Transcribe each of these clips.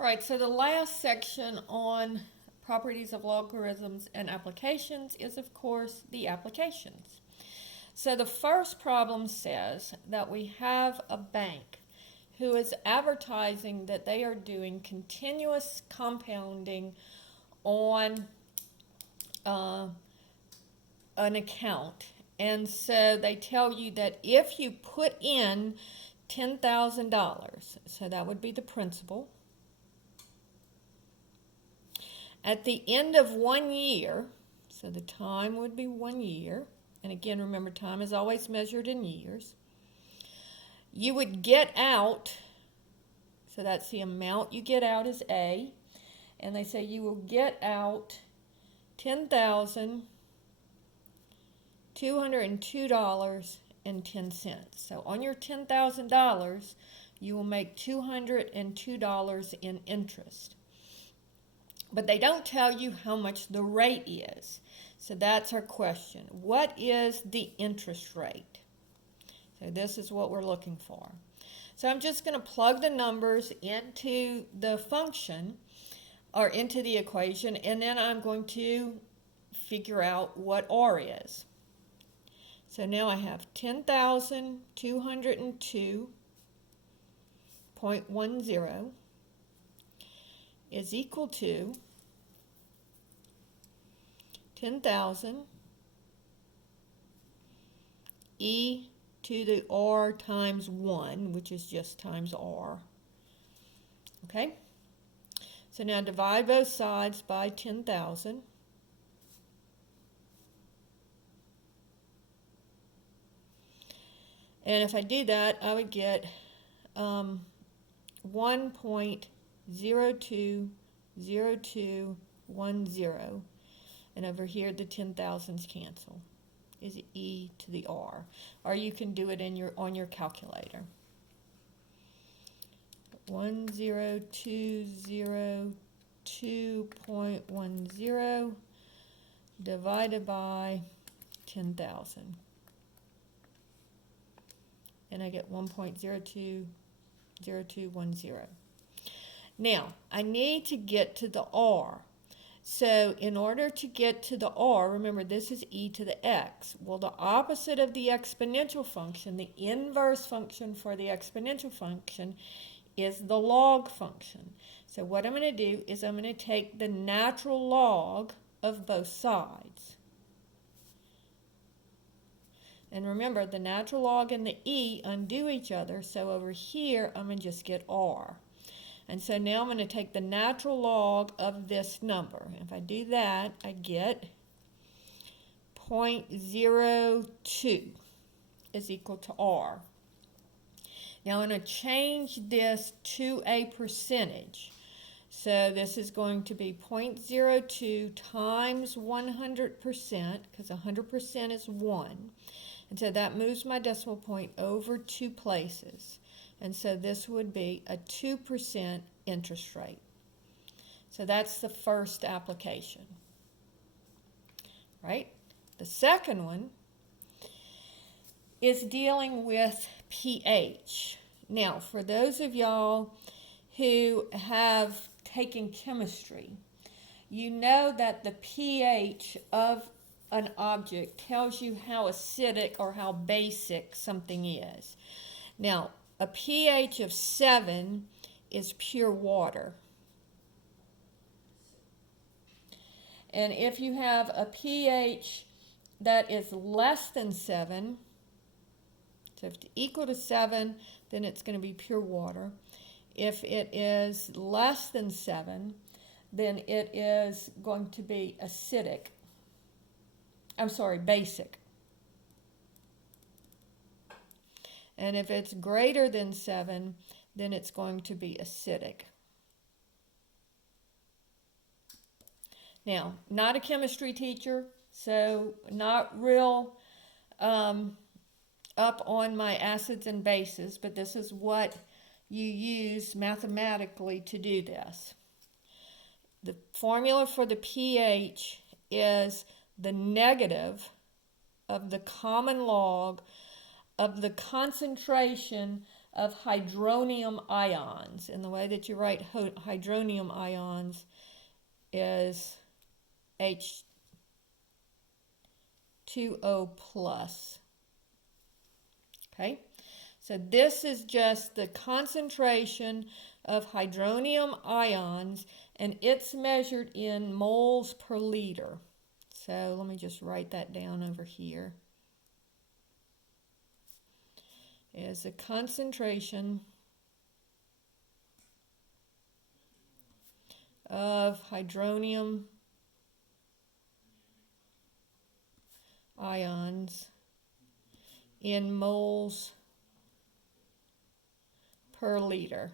All right, so the last section on properties of logarithms and applications is, of course, the applications. So the first problem says that we have a bank who is advertising that they are doing continuous compounding on an account. And so they tell you that if you put in $10,000, so that would be the principal, at the end of 1 year, so the time would be 1 year, and again, remember, time is always measured in years, you would get out, so that's the amount you get out is A, and they say you will get out $10,202.10. So on your $10,000, you will make $202 in interest. But they don't tell you how much the rate is. So that's our question. What is the interest rate? So this is what we're looking for. So I'm just going to plug the numbers into the function or into the equation, and then I'm going to figure out what R is. So now I have 10,202.10 is equal to 10,000 e to the r times 1, which is just times r. Okay? So now divide both sides by 10,000. And if I do that, I would get 1.020210. And over here, the 10,000s cancel. Is e to the r. Or you can do it on your calculator. 10202.10 divided by 10,000. And I get 1.020210. Now, I need to get to the r. So in order to get to the r, remember this is e to the x. Well, the opposite of the exponential function, the inverse function for the exponential function, is the log function. So what I'm going to do is I'm going to take the natural log of both sides. And remember, the natural log and the e undo each other, so over here I'm going to just get r. And so now I'm going to take the natural log of this number. If I do that, I get 0.02 is equal to r. Now I'm going to change this to a percentage. So this is going to be 0.02 times 100%, because 100% is 1. And so that moves my decimal point over 2 places. And so this would be a 2% interest rate. So that's the first application, right? The second one is dealing with pH. Now, for those of y'all who have taken chemistry, you know that the pH of an object tells you how acidic or how basic something is. Now, a pH of 7 is pure water. And if you have a pH that is less than 7, so if it's equal to 7, then it's going to be pure water. If it is less than 7, then it is going to be acidic. Basic. And if it's greater than 7, then it's going to be acidic. Now, not a chemistry teacher, so not real up on my acids and bases, but this is what you use mathematically to do this. The formula for the pH is the negative of the common log of the concentration of hydronium ions. And the way that you write hydronium ions is H2O plus. Okay, so this is just the concentration of hydronium ions, and it's measured in moles per liter. So let me just write that down over here. Is the concentration of hydronium ions in moles per liter.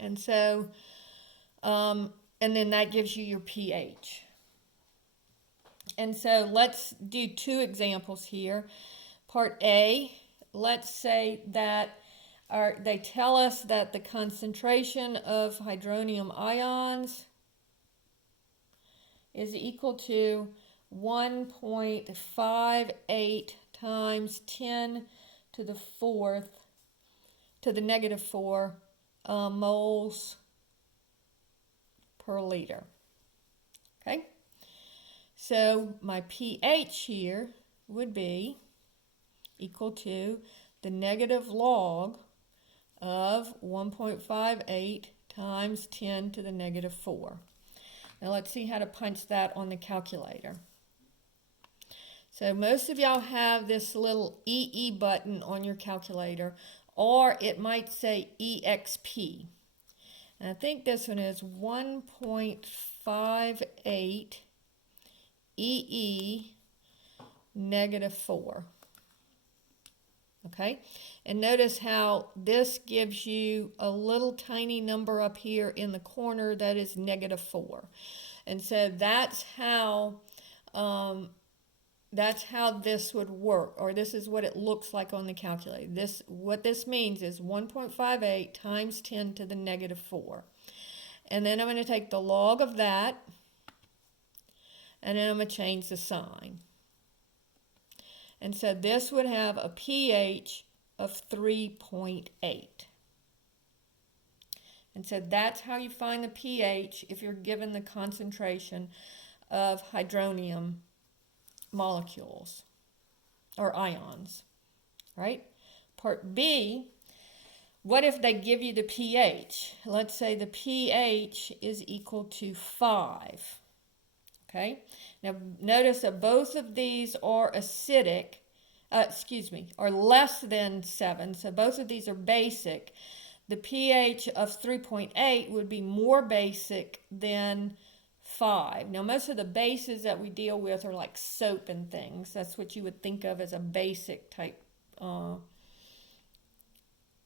And so, and then that gives you your pH. And so let's do two examples here. Part A, let's say that they tell us that the concentration of hydronium ions is equal to 1.58 times 10 to the fourth to the negative 4 moles per liter. Okay, so my pH here would be equal to the negative log of 1.58 times 10 to the negative 4. Now let's see how to punch that on the calculator. So most of y'all have this little EE button on your calculator, or it might say EXP. And I think this one is 1.58 EE negative 4. Okay, and notice how this gives you a little tiny number up here in the corner that is negative 4. And so that's how this would work, or this is what it looks like on the calculator. What this means is 1.58 times 10 to the negative 4. And then I'm going to take the log of that, and then I'm going to change the sign. And so this would have a pH of 3.8. And so that's how you find the pH if you're given the concentration of hydronium molecules or ions, right? Part B, what if they give you the pH? Let's say the pH is equal to 5. Okay, now notice that both of these are acidic, are less than 7, so both of these are basic. The pH of 3.8 would be more basic than 5. Now most of the bases that we deal with are like soap and things. That's what you would think of as a basic type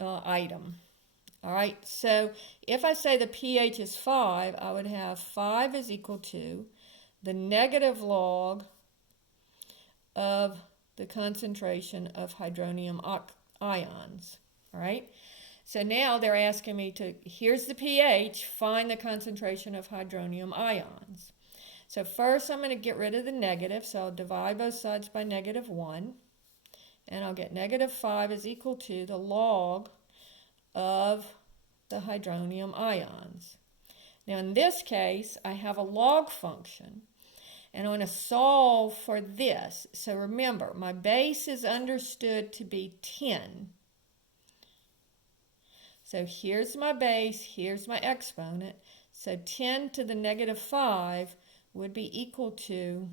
item. All right, so if I say the pH is 5, I would have 5 is equal to the negative log of the concentration of hydronium ions, all right? So now they're asking me to, here's the pH, find the concentration of hydronium ions. So first I'm going to get rid of the negative, so I'll divide both sides by negative 1, and I'll get negative 5 is equal to the log of the hydronium ions. Now in this case, I have a log function, and I'm going to solve for this. So remember, my base is understood to be 10. So here's my base, here's my exponent. So 10 to the negative 5 would be equal to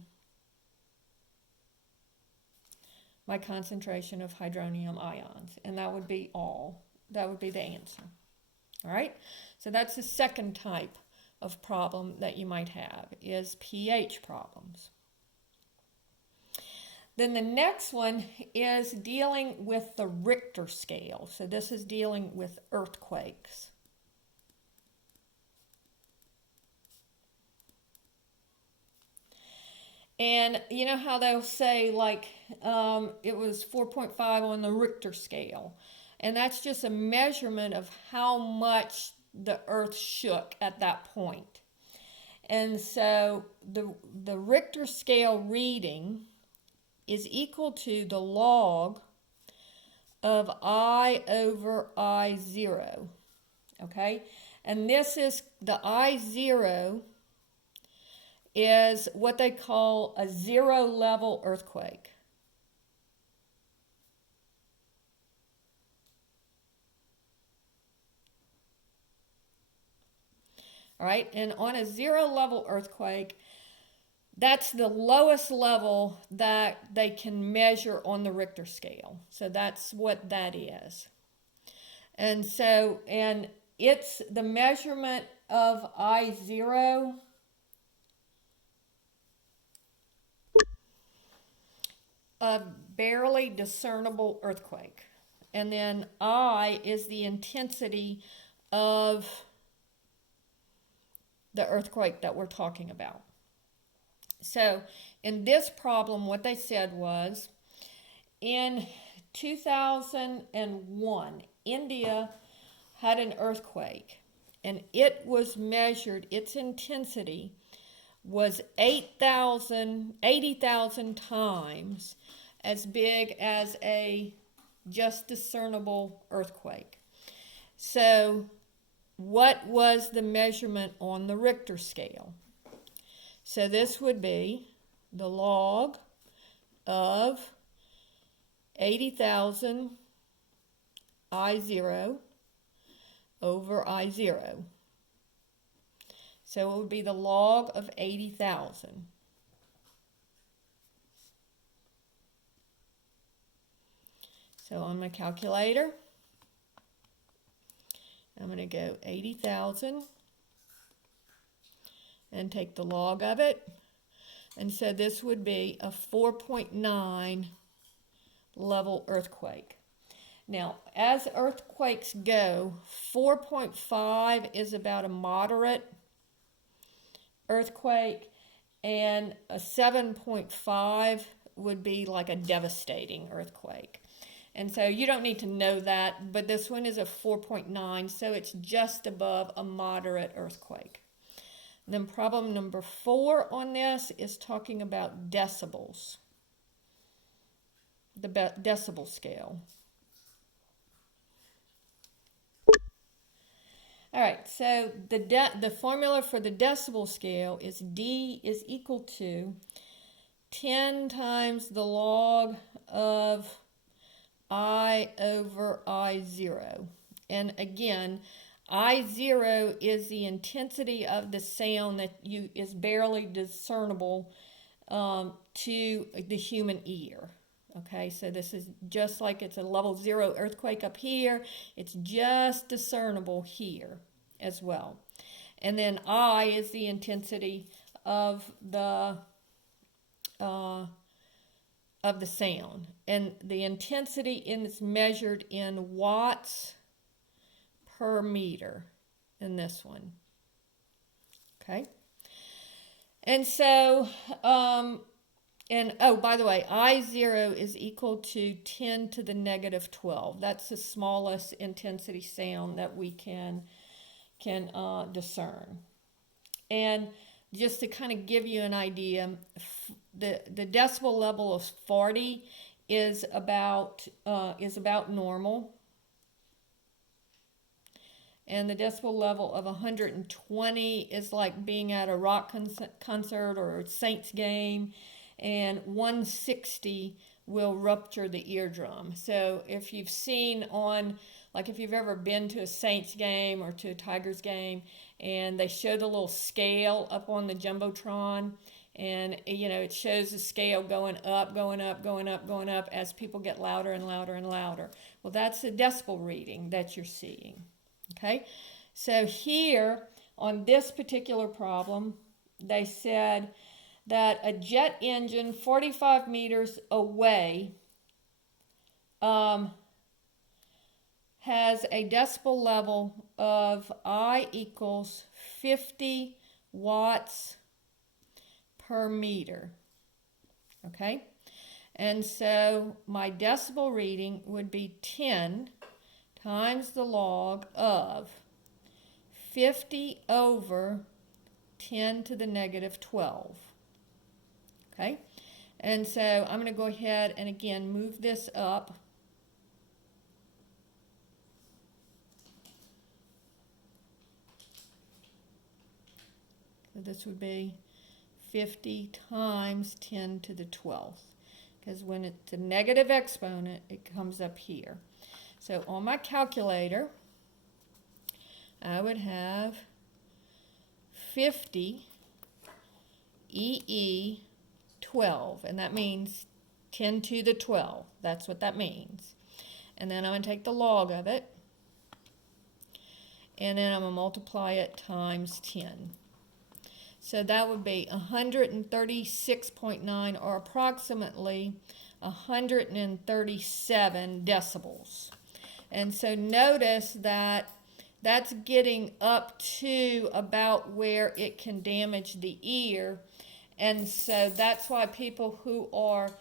my concentration of hydronium ions. And that would be all. That would be the answer. All right? So that's the second type of problem that you might have, is pH problems. Then the next one is dealing with the Richter scale. So this is dealing with earthquakes. And you know how they'll say like it was 4.5 on the Richter scale. And that's just a measurement of how much the earth shook at that point. And so the Richter scale reading is equal to the log of I over I0. Okay? And this is the I0 is what they call a zero level earthquake. All right, and on a zero level earthquake, that's the lowest level that they can measure on the Richter scale. So that's what that is. And so, and it's the measurement of I0 a barely discernible earthquake. And then I is the intensity of the earthquake that we're talking about. So in this problem, what they said was in 2001, India had an earthquake and it was measured, its intensity was 80,000 times as big as a just discernible earthquake. So what was the measurement on the Richter scale? So this would be the log of 80,000 I0 over I0. So it would be the log of 80,000. So on my calculator, I'm going to go 80,000 and take the log of it. And so this would be a 4.9 level earthquake. Now, as earthquakes go, 4.5 is about a moderate earthquake, and a 7.5 would be like a devastating earthquake. And so you don't need to know that, but this one is a 4.9, so it's just above a moderate earthquake. And then problem number 4 on this is talking about decibels, the decibel scale. All right, so the formula for the decibel scale is D is equal to 10 times the log of I over I0. And again, I0 is the intensity of the sound that is barely discernible to the human ear. Okay, so this is just like it's a level 0 earthquake up here. It's just discernible here as well. And then I is the intensity of the sound. And the intensity is measured in watts per meter in this one. Okay. And so, and oh, by the way, I0 is equal to 10 to the negative 12. That's the smallest intensity sound that we can discern. And just to kind of give you an idea, the decibel level of 40 is about normal. And the decibel level of 120 is like being at a rock concert or a Saints game. And 160 will rupture the eardrum. So if you've seen if you've ever been to a Saints game or to a Tigers game, and they show the little scale up on the Jumbotron, and it shows the scale going up, going up, going up, going up as people get louder and louder and louder. Well, that's the decibel reading that you're seeing. Okay, so here on this particular problem, they said that a jet engine 45 meters away has a decibel level of I equals 50 watts per meter. Okay, and so my decibel reading would be 10 times the log of 50 over 10 to the negative 12. Okay, and so I'm going to go ahead and again move this up this would be 50 times 10 to the 12th. Because when it's a negative exponent, it comes up here. So on my calculator, I would have 50 EE 12, and that means 10 to the 12. That's what that means. And then I'm going to take the log of it, and then I'm going to multiply it times 10. So that would be 136.9, or approximately 137 decibels. And so notice that that's getting up to about where it can damage the ear. And so that's why people who are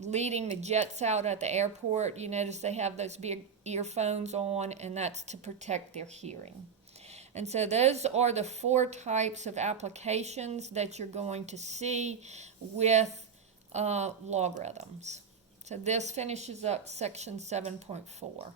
leading the jets out at the airport, you notice they have those big earphones on, and that's to protect their hearing. And so those are the 4 types of applications that you're going to see with logarithms. So this finishes up section 7.4.